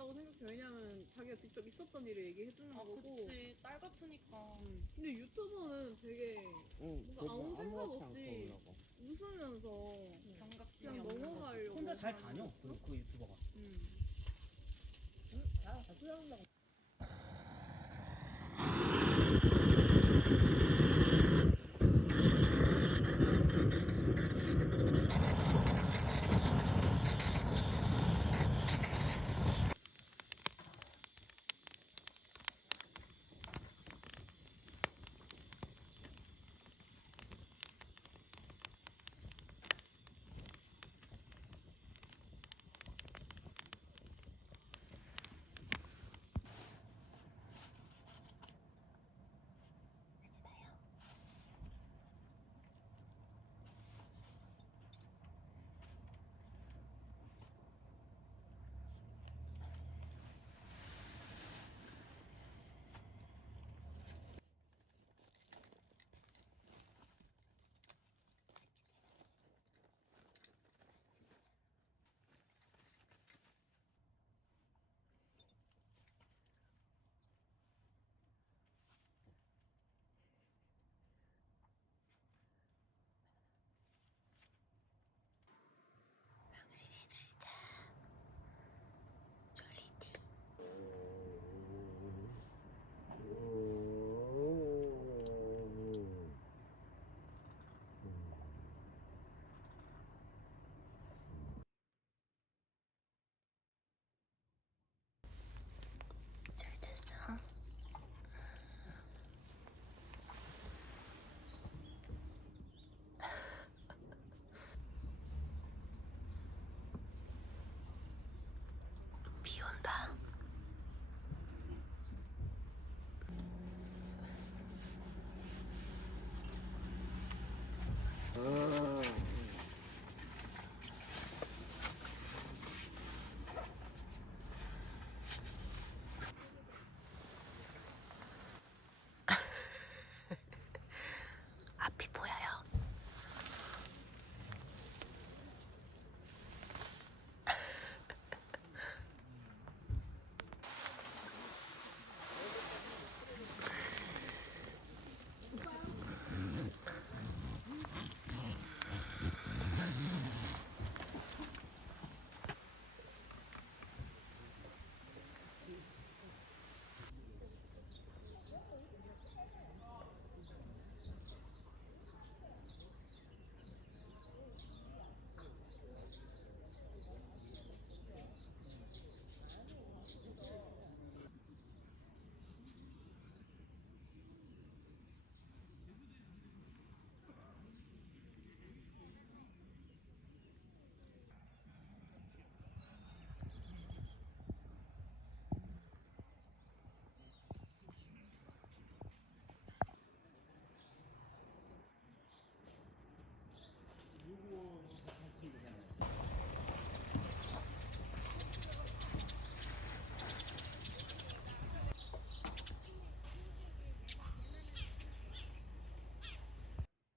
있다고 생각해. 왜냐면 자기가 직접 있었던 일을 얘기해주는 아, 거고. 그치. 딸 같으니까. 근데 유튜버는 되게 뭔가 아무 생각 없이 웃으면서 경각심이 그냥 없는 거지. 넘어가려고. 혼자 잘 다녀. 하는 그 유튜버가. 야, 다 투자한다고. 비 온다. 앞이 보여요.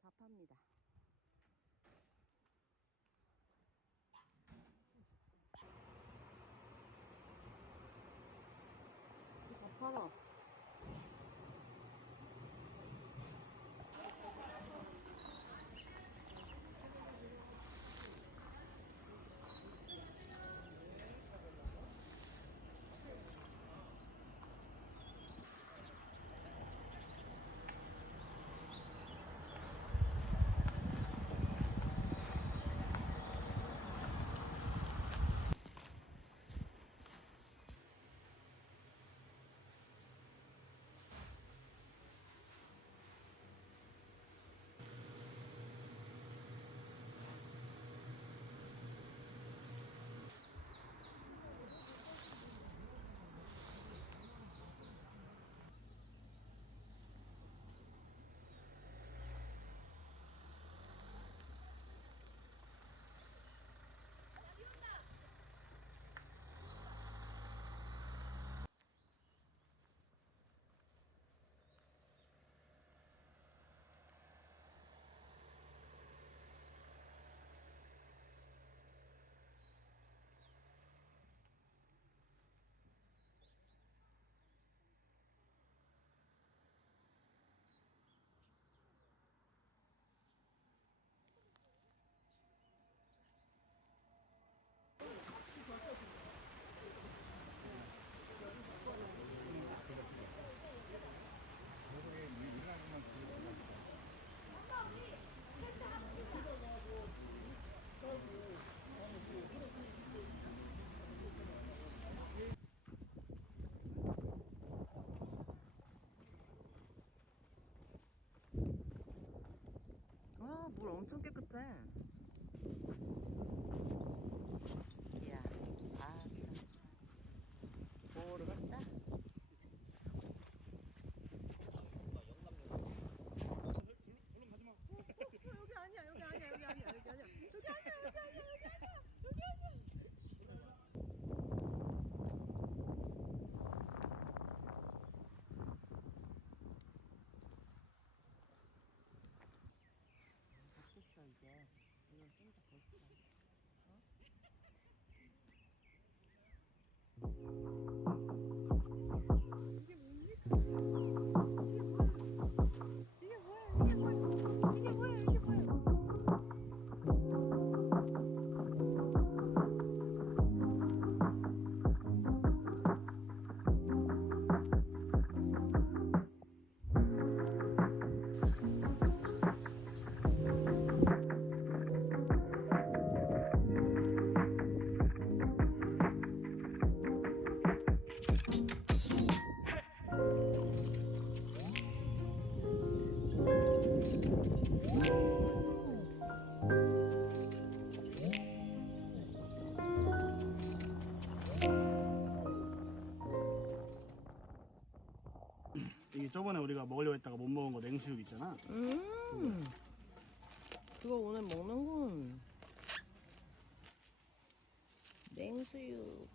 밥합니다. 밥하라. 이게 저번에 우리가 먹으려고 했다가 못 먹은 거 냉수육 있잖아. 그거 오늘 먹는군. 냉수육.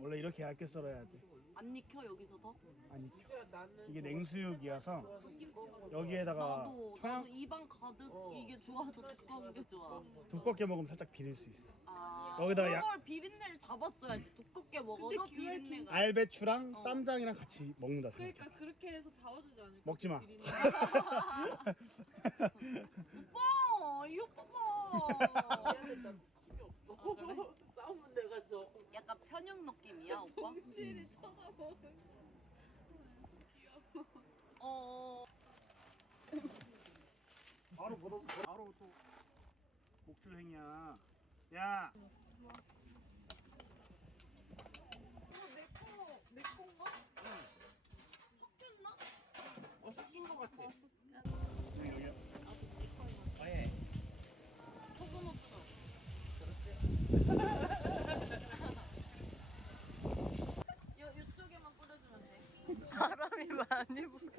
원래 이렇게 얇게 썰어야 돼. 안 익혀 여기서 더? 아니 이게 냉수육이어서 여기에다가 나도 입안 가득 이게 좋아서 두꺼운 게 좋아. 두껍게 먹으면 살짝 비릴 수 있어. 아, 여기다가 그걸 비린내를 잡았어야 두껍게 먹어도 비린내가. 알배추랑 쌈장이랑 같이 먹는다 생각해. 그러니까 그렇게 해서 잡아주지 않을까? 먹지 마. 비린내. 오빠, 이 오빠 봐. 싸우면 내가 저 약간 편육 느낌이야, 오빠? 찌리 쳐다보는. 어. 바로 또 목줄행이야. 야. 내 건가? 섞인 거 같아. 여기야. 아예. 소금 후추. 이쪽에만 뿌려주면 돼. 사람이 많이 보여.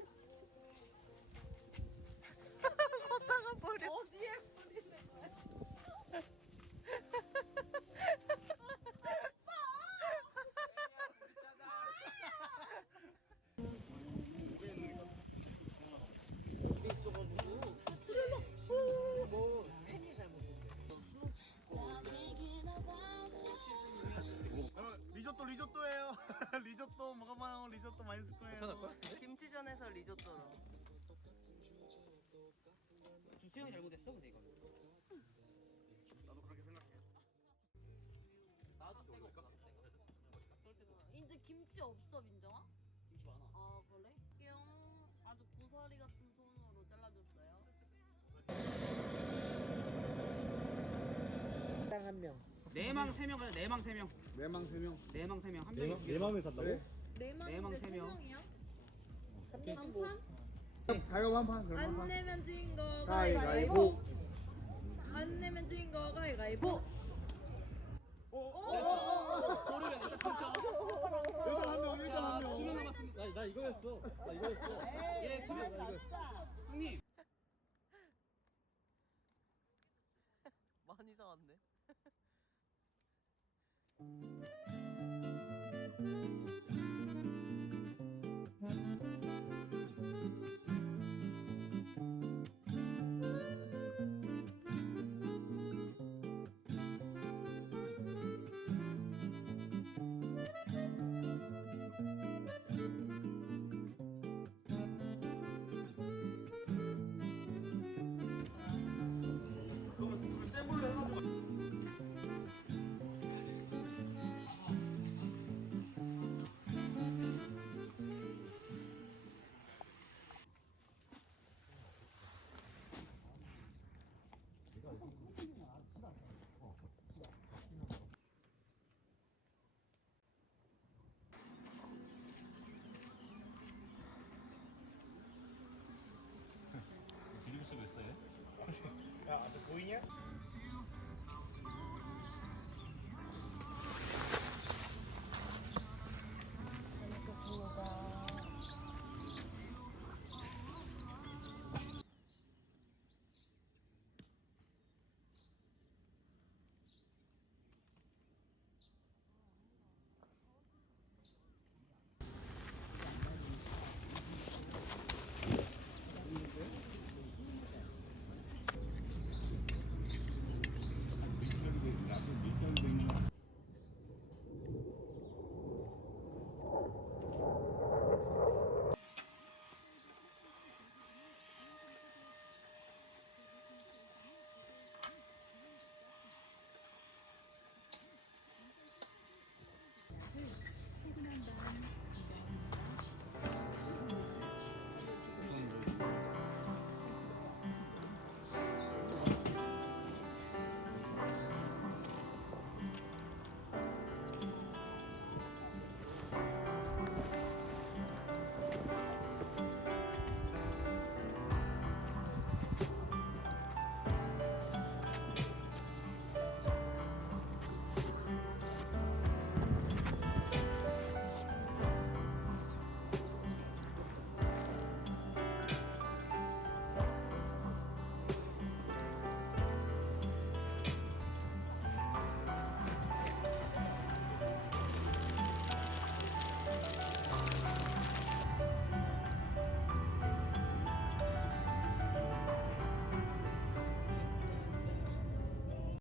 걷다가 버려. 어디에 뿌리는 거야? 리조또예요. 리조또 먹어봐요. 리조또 맛있을 거예요. 괜찮을 거야? 김치전에서 리조또로. 주수형 잘못했어 근데 이거. 나도 그렇게 생각해. 나도 때가 없어. 이제 김치 없어, 민정아? 김치 많아. 아, 그래? 귀여워. 아주 고사리 같은 손으로 잘라줬어요. 한 명. 내망 3명 가자. 내망 3명. 내망 3명. 내망 3명. 한 명이 내 맘에 산다고? 내망 3명. 가위바위보 한 판. 안 내면 진 거 가위바위보. 안 내면 진 거 가위바위보. 고르면 일단 펼쳐. 일단 한 명. 주면 남았습니다. 나 이거 했어. 예, 주면. 형님.